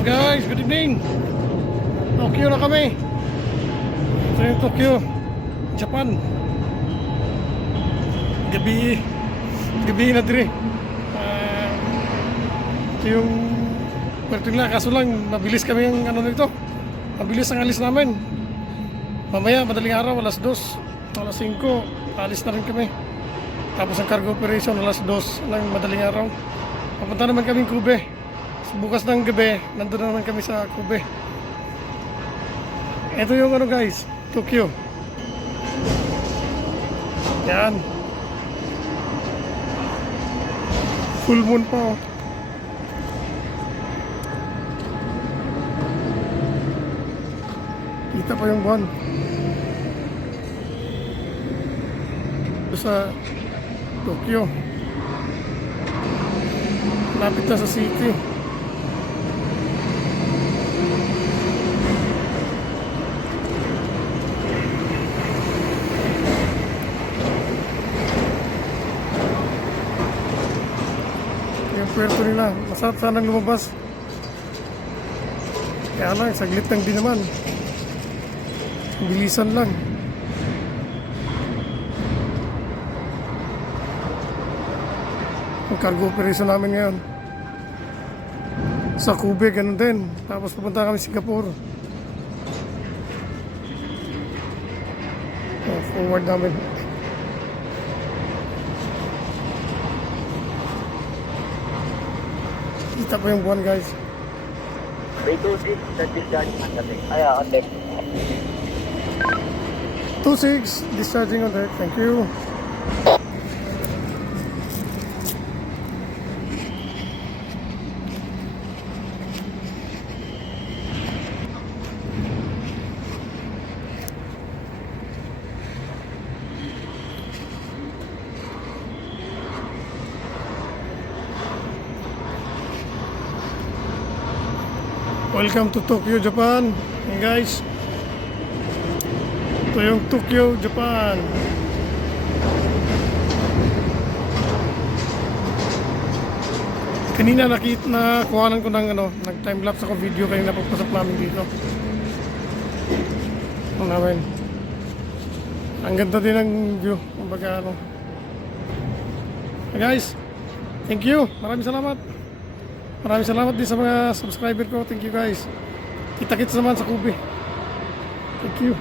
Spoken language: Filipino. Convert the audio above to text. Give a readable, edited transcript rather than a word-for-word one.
Guys, good evening. Tokyo na kami. Ito yung Tokyo, Japan. Gabi na dire. Ito yung pwerte nila. Kaso lang, mabilis kami yung ano nito. Mabilis ang alis namin. Mamaya, madaling araw, alas 2, alas 5, alis na rin kami. Tapos ang cargo operation, alas 2 ng madaling araw. Papunta naman kami Kobe. Bukas ng gabi, nandun na naman kami sa Kobe. Ito yung ano guys, Tokyo. Yan. Full moon pa oh. Kita pa yung buwan. Ito sa Tokyo. Lapit na sa city. Yung puerto nila, masarap sanang lumabas. Kaya lang, saglit lang din naman. Bilisan lang. Ang cargo operation namin ngayon sa Kobe, ganun din. Tapos pupunta kami Singapore. Forward namin. Kita pa yung buwan guys. May 2-6 sa discharge man kami. Ay, on deck. 2-6 discharging on deck. Thank you. Welcome to Tokyo, Japan. Hey guys, ito yung Tokyo, Japan. Kanina kuhanan ko ng nag-time lapse ako video kanina pagpasok namin dito. Ang namin. Ang ganda din ng view. Kumbaga Hey guys, thank you. Maraming salamat. Maraming salamat din sa mga subscriber ko. Thank you guys. Kita-kits naman sa Kobe. Thank you.